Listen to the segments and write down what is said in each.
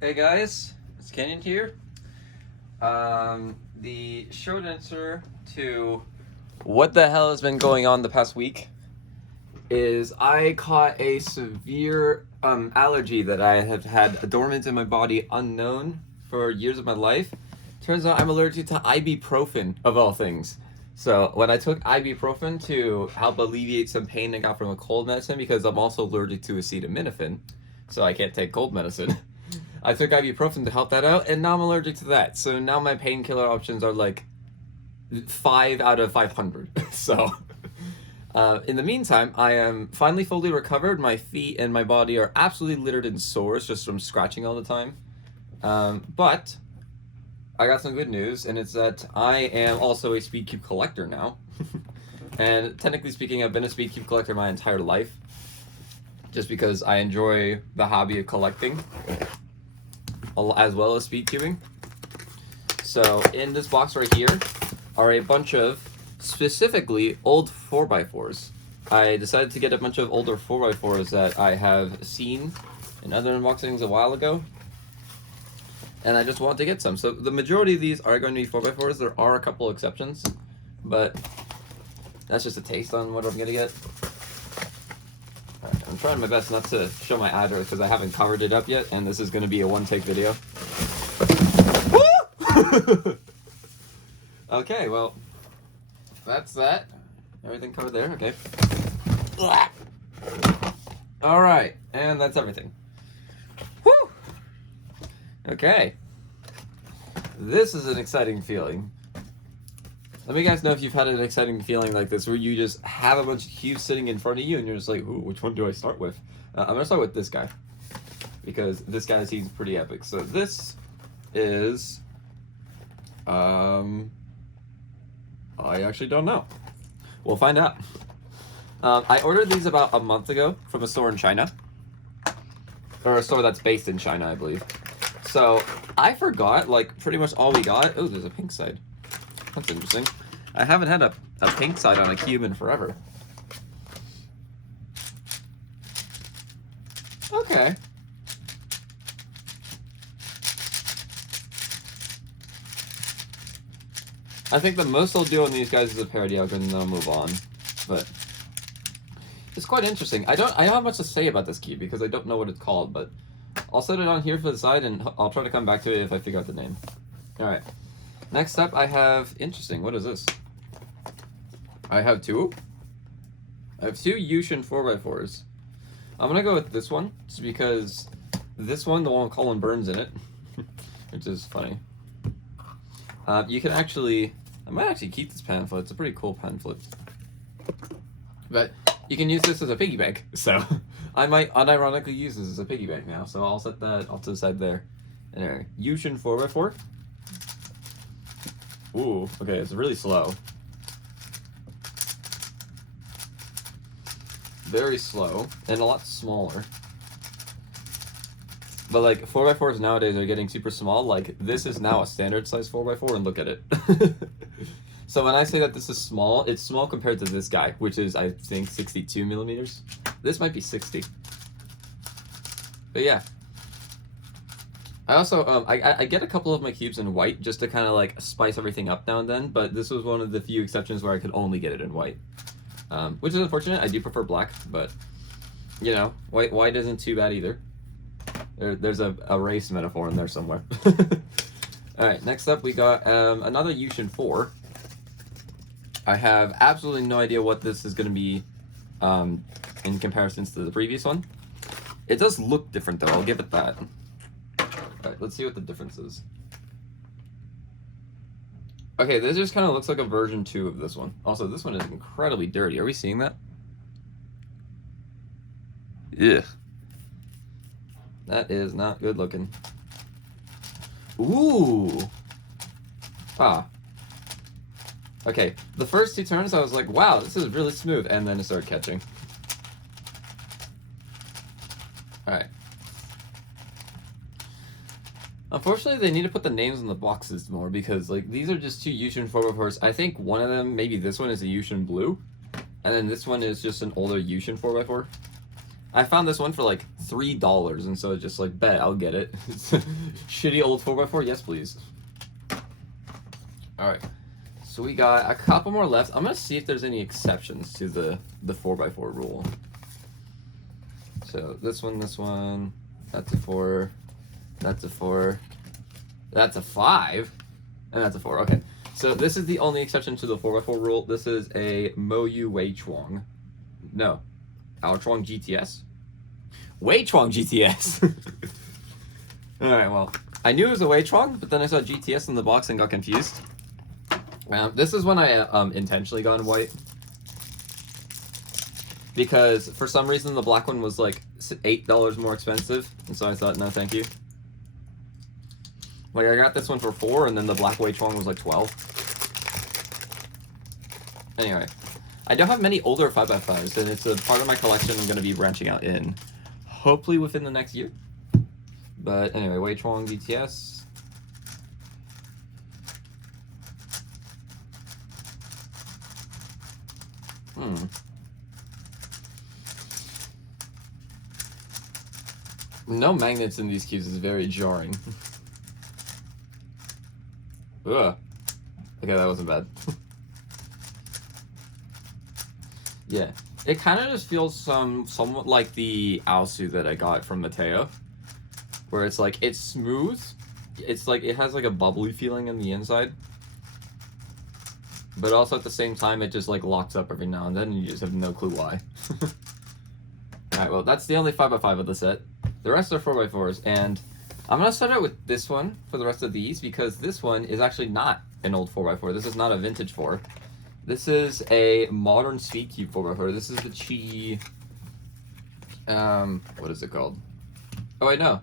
Hey guys, it's Kenyon here. The short answer to what the hell has been going on the past week is I caught a severe allergy that I have had dormant in my body unknown for years of my life. Turns out I'm allergic to ibuprofen, of all things. So when I took ibuprofen to help alleviate some pain I got from a cold medicine, because I'm also allergic to acetaminophen, so I can't take cold medicine. I took ibuprofen to help that out, and now I'm allergic to that. So now my painkiller options are like 5 out of 500. So, in the meantime, I am finally fully recovered. My feet and my body are absolutely littered in sores just from scratching all the time. But I got some good news, and it's that I am also a Speed Cube collector now. And technically speaking, I've been a Speed Cube collector my entire life, just because I enjoy the hobby of collecting, as well as speed cubing. So in this box right here are a bunch of specifically old 4x4s. I decided to get a bunch of older 4x4s that I have seen in other unboxings a while ago, and I just wanted to get some. So the majority of these are going to be 4x4s. There are a couple exceptions, but that's just a taste on what I'm going to get. I'm trying my best not to show my address because I haven't covered it up yet, and this is going to be a one-take video. Okay, well, that's that. Everything covered there, okay. Alright, and that's everything. Woo! Okay. This is an exciting feeling. Let me guys know if you've had an exciting feeling like this, where you just have a bunch of cubes sitting in front of you and you're just like, ooh, which one do I start with? I'm going to start with this guy, because this guy seems pretty epic. So this is, I actually don't know. We'll find out. I ordered these about a month ago from a store in China, or a store that's based in China, I believe. So I forgot, like, pretty much all we got. Oh, there's a pink side. That's interesting. I haven't had a pink side on a cube in forever. Okay. I think the most I'll do on these guys is a Paradealga, and then I'll move on. But it's quite interesting. I don't have much to say about this cube because I don't know what it's called, but I'll set it on here for the side, and I'll try to come back to it if I figure out the name. Alright. Next up, I have... Interesting, what is this? I have two Yushin 4x4s. I'm gonna go with this one, just because this one, the one with Colin Burns in it, which is funny. You can actually... I might actually keep this pamphlet. It's a pretty cool pamphlet. But you can use this as a piggy bank, so I might unironically use this as a piggy bank now, so I'll set that off to the side there. Anyway, Yushin 4x4. Ooh, okay, it's really slow. Very slow, and a lot smaller. But like 4x4s nowadays are getting super small. Like this is now a standard size 4x4, and look at it. So when I say that this is small, it's small compared to this guy, which is I think 62 millimeters. This might be 60. But yeah. I also I get a couple of my cubes in white just to kind of like spice everything up now and then. But this was one of the few exceptions where I could only get it in white, which is unfortunate. I do prefer black, but you know, white isn't too bad either. There's a race metaphor in there somewhere. Alright, next up we got another Yushin 4. I have absolutely no idea what this is going to be in comparison to the previous one. It does look different though, I'll give it that. Alright, let's see what the difference is. Okay, this just kind of looks like a version 2 of this one. Also, this one is incredibly dirty. Are we seeing that? Yeah. That is not good looking. Ooh. Ah. Okay, the first 2 turns I was like, wow, this is really smooth, and then it started catching. Alright. Unfortunately, they need to put the names on the boxes more, because like these are just 2 Yushin 4x4s. I think one of them, maybe this one, is a Yushin Blue, and then this one is just an older Yushin 4x4. I found this one for like $3, and so just like, bet I'll get it. Shitty old 4x4, yes please. Alright, so we got a couple more left. I'm gonna see if there's any exceptions to the 4x4 rule. So this one, that's a 4, that's a 4, that's a 5, and that's a 4. Okay, so this is the only exception to the 4x4 rule. This is a Moyu Wei Chuang. No, Chuang GTS? Wei Chuang GTS! Alright, well, I knew it was a Wei Chuang, but then I saw GTS in the box and got confused. This is when I intentionally gone white. Because for some reason the black one was like $8 more expensive, and so I thought, no thank you. Like I got this one for $4, and then the black Wei Chuang was like $12. Anyway, I don't have many older 5x5s, and it's a part of my collection I'm going to be branching out in, hopefully within the next year. But anyway, Wei Chuang GTS. No magnets in these cubes is very jarring. Ugh. Okay, that wasn't bad. Yeah. It kind of just feels somewhat like the Aosu that I got from Mateo. Where it's like, it's smooth. It's like, it has like a bubbly feeling in the inside. But also at the same time, it just like locks up every now and then, and you just have no clue why. Alright, well, that's the only 5x5 of the set. The rest are 4x4s, and I'm going to start out with this one for the rest of these, because this one is actually not an old 4x4. This is not a vintage 4. This is a modern Speed Cube 4x4. This is the Chi... what is it called? Oh, wait, no.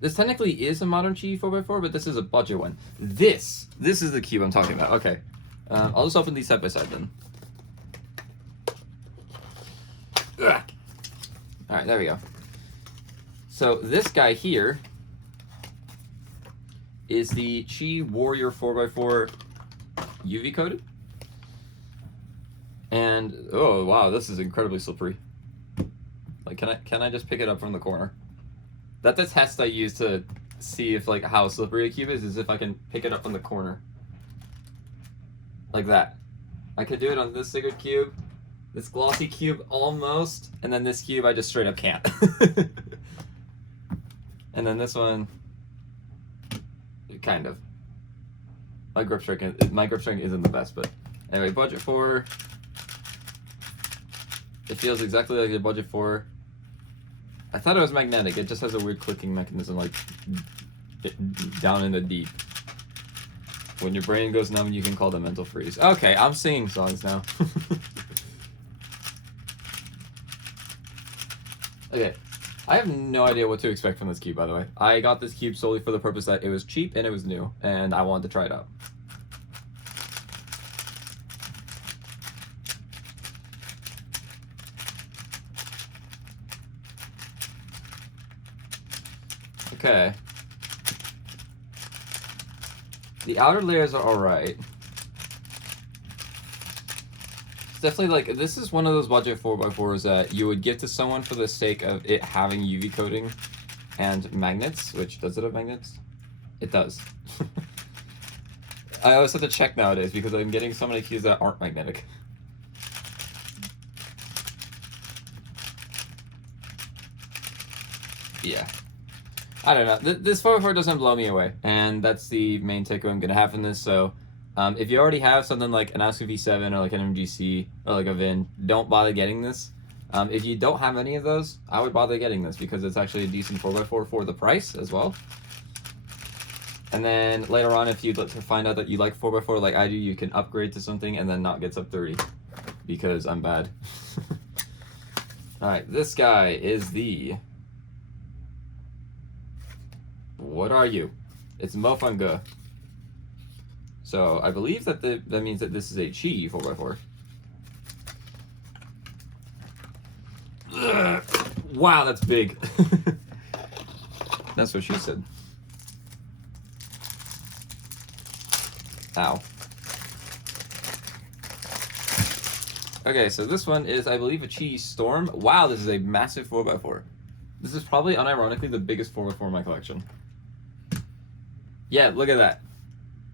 This technically is a modern Chi 4x4, but this is a budget one. This is the cube I'm talking about. Okay. I'll just open these side by side then. Ugh. Alright, there we go. So this guy here is the Chi Warrior 4x4 UV coated. And oh wow, this is incredibly slippery. Like can I just pick it up from the corner? That's a test I use to see if like how slippery a cube is if I can pick it up from the corner. Like that. I could do it on this Sigurd cube, this glossy cube almost, and then this cube I just straight up can't. And then this one, kind of. My grip strength isn't the best, but anyway, budget 4. It feels exactly like a budget 4. I thought it was magnetic. It just has a weird clicking mechanism, like down in the deep. When your brain goes numb, you can call the mental freeze. Okay, I'm singing songs now. Okay, I have no idea what to expect from this cube, by the way. I got this cube solely for the purpose that it was cheap and it was new, and I wanted to try it out. Okay. The outer layers are alright. It's definitely like, this is one of those budget 4x4s that you would give to someone for the sake of it having UV coating and magnets, which, does it have magnets? It does. I always have to check nowadays because I'm getting so many cubes that aren't magnetic. Yeah. I don't know. This 4x4 doesn't blow me away, and that's the main takeaway I'm going to have from this. So, if you already have something like an Aosu V7 or like an MGC or like a VIN, don't bother getting this. If you don't have any of those, I would bother getting this because it's actually a decent 4x4 for the price as well. And then later on, if you'd like to find out that you like 4x4 like I do, you can upgrade to something and then not get sub 30 because I'm bad. Alright, this guy is the... What are you? It's Mofunga. So I believe that that means that this is a Chi 4x4. Ugh. Wow, that's big. That's what she said. Ow. Okay, so this one is, I believe, a Chi Storm. Wow, this is a massive 4x4. This is probably, unironically, the biggest 4x4 in my collection. Yeah, look at that.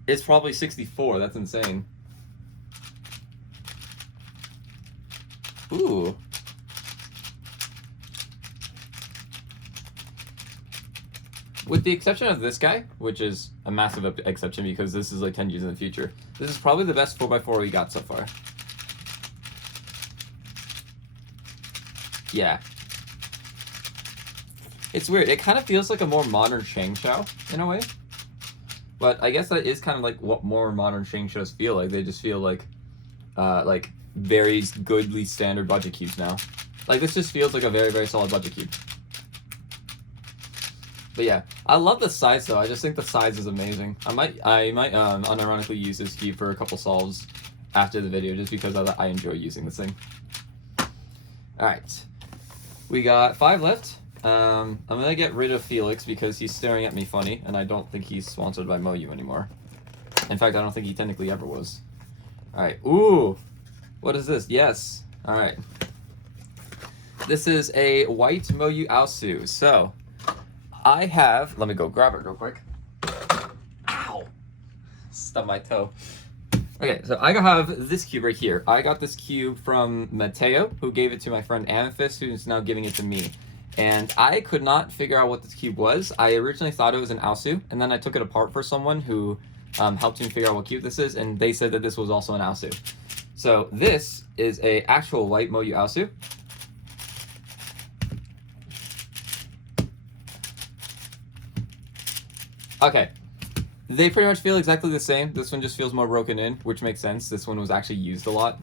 It's probably 64. That's insane. Ooh. With the exception of this guy, which is a massive exception because this is like 10 years in the future, this is probably the best 4x4 we got so far. Yeah. It's weird. It kind of feels like a more modern ShengShou in a way. But I guess that is kind of like what more modern ShengShous feel like. They just feel like very goodly standard budget cubes now. Like this just feels like a very, very solid budget cube. But yeah, I love the size though. I just think the size is amazing. I might unironically use this cube for a couple solves after the video just because I enjoy using this thing. Alright. We got 5 left. I'm gonna get rid of Felix because he's staring at me funny and I don't think he's sponsored by Moyu anymore. In fact, I don't think he technically ever was. Alright. Ooh! What is this? Yes. Alright. This is a white Moyu Aosu. So, I have... Let me go grab it real quick. Ow! Stubbed my toe. Okay, so I have this cube right here. I got this cube from Mateo, who gave it to my friend Amethyst, who's now giving it to me. And I could not figure out what this cube was. I originally thought it was an Aosu, and then I took it apart for someone who helped me figure out what cube this is, and they said that this was also an Aosu. So this is a actual white Moyu Aosu. Okay, they pretty much feel exactly the same. This one just feels more broken in, which makes sense. This one was actually used a lot.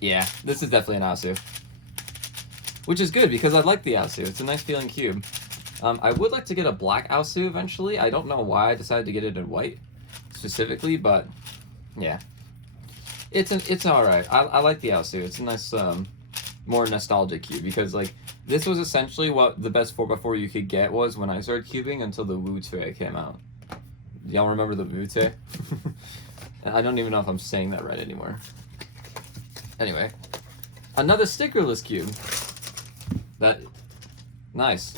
Yeah, this is definitely an Aosu. Which is good, because I like the Aosu. It's a nice feeling cube. I would like to get a black Aosu eventually. I don't know why I decided to get it in white, specifically, but yeah. It's alright. I like the Aosu. It's a nice, more nostalgic cube, because, like, this was essentially what the best 4x4 you could get was when I started cubing until the Wu-Tui came out. Y'all remember the Wu-Tui? I don't even know if I'm saying that right anymore. Anyway, another stickerless cube. Nice.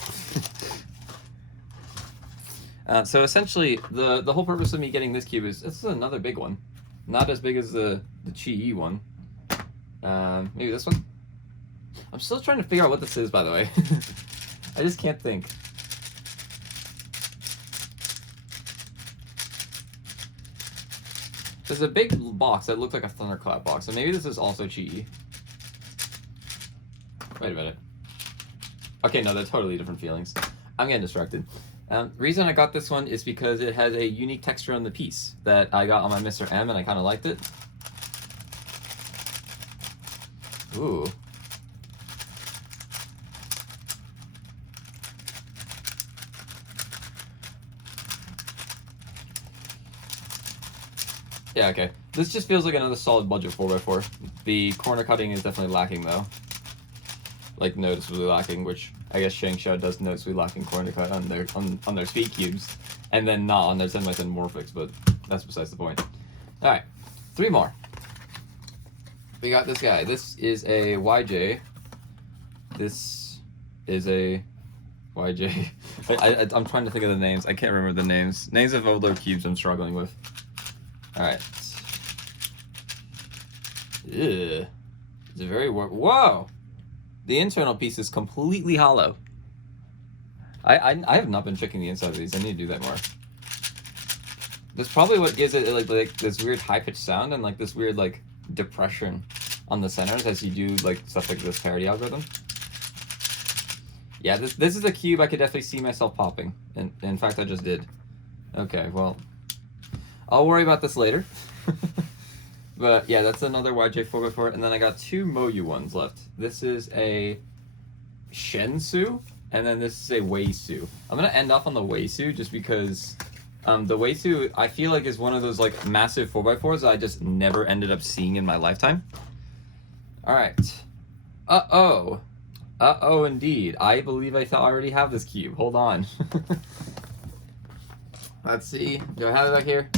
So essentially, the whole purpose of me getting this cube is this is another big one, not as big as the Chi one. Maybe this one. I'm still trying to figure out what this is, by the way. I just can't think. There's a big box that looked like a Thunderclap box, so maybe this is also Chi. Wait a minute. Okay, no, they're totally different feelings. I'm getting distracted. Reason I got this one is because it has a unique texture on the piece that I got on my Mr. M, and I kind of liked it. Ooh. Yeah, okay. This just feels like another solid budget 4x4. The corner cutting is definitely lacking, though. Like, noticeably lacking, which I guess ShengShou does noticeably lacking corner cut on their speed cubes, and then not on their 10x10 Morphix, but that's besides the point. Alright, 3 more. We got this guy. This is a YJ. This is a YJ. I'm trying to think of the names. I can't remember the names. Names of older cubes I'm struggling with. Alright. Ew. It's a very whoa! The internal piece is completely hollow. I have not been checking the inside of these. I need to do that more. That's probably what gives it like this weird high-pitched sound and like this weird like depression on the centers as you do like stuff like this parity algorithm. Yeah, this is a cube I could definitely see myself popping. And in fact, I just did. Okay, well, I'll worry about this later. But yeah, that's another YJ 4x4, and then I got 2 Moyu ones left. This is a Shensu, and then this is a Weisu. I'm gonna end off on the Weisu just because the Weisu I feel like is one of those like massive 4x4s that I just never ended up seeing in my lifetime. Alright. Uh-oh indeed. I believe I already have this cube. Hold on. Let's see. Do I have it back here?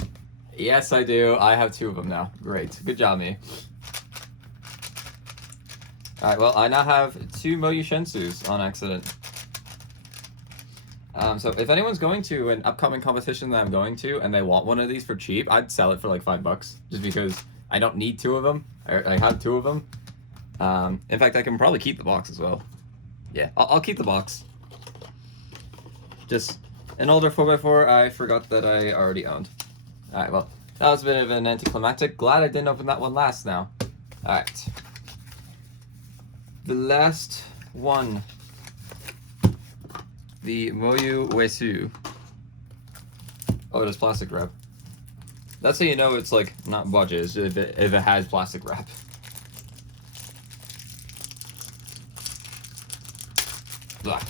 Yes, I do. I have 2 of them now. Great. Good job, me. Alright, well, I now have 2 Moyu Shensus on accident. So if anyone's going to an upcoming competition that I'm going to and they want one of these for cheap, I'd sell it for like $5 just because I don't need 2 of them. I have 2 of them. In fact, I can probably keep the box as well. Yeah, I'll keep the box. Just an older 4x4 I forgot that I already owned. Alright, well, that was a bit of an anticlimactic. Glad I didn't open that one last now. Alright. The last one. The Moyu Uesu. Oh, it has plastic wrap. That's how you know it's like not budget, if it has plastic wrap. Blah.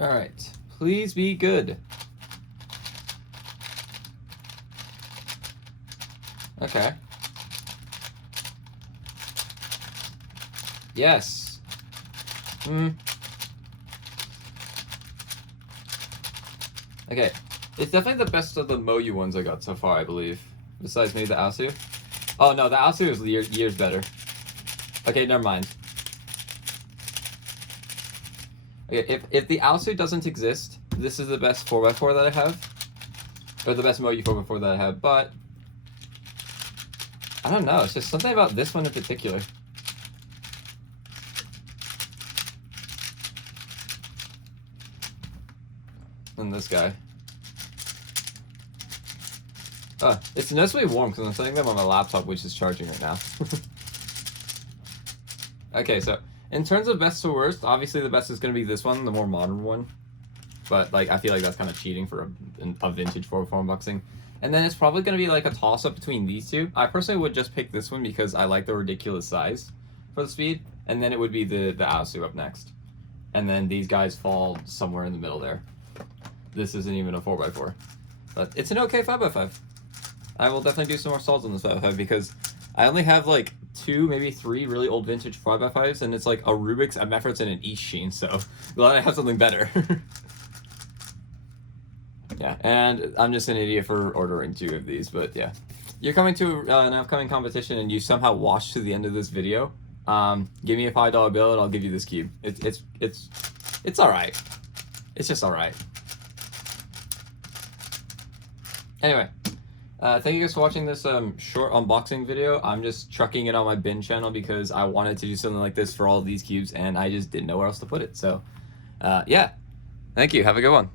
Alright, please be good. Okay. Yes. Okay. It's definitely the best of the Moyu ones I got so far, I believe. Besides maybe the Aosu. Oh no, the Aosu is years better. Okay, never mind. Okay, if the Aosu doesn't exist, this is the best 4x4 that I have. Or the best Moyu 4x4 that I have, but I don't know, it's just something about this one in particular. And this guy. It's noticeably warm because I'm setting them on my laptop, which is charging right now. Okay, so in terms of best to worst, obviously the best is going to be this one, the more modern one. But like, I feel like that's kind of cheating for a vintage 4x4 unboxing. And then it's probably going to be like a toss-up between these 2. I personally would just pick this one because I like the ridiculous size for the speed. And then it would be the Aosu up next. And then these guys fall somewhere in the middle there. This isn't even a 4x4. But it's an okay 5x5. I will definitely do some more solds on this 5x5 because I only have like 2, maybe 3 really old vintage 5x5s. And it's like a Rubik's, a Mefferts, and an Ishin. So glad I have something better. Yeah, and I'm just an idiot for ordering 2 of these, but yeah. You're coming to an upcoming competition and you somehow watched to the end of this video, give me a $5 bill and I'll give you this cube. It's alright. It's just alright. Anyway, thank you guys for watching this short unboxing video. I'm just trucking it on my bin channel because I wanted to do something like this for all of these cubes and I just didn't know where else to put it. So, yeah. Thank you. Have a good one.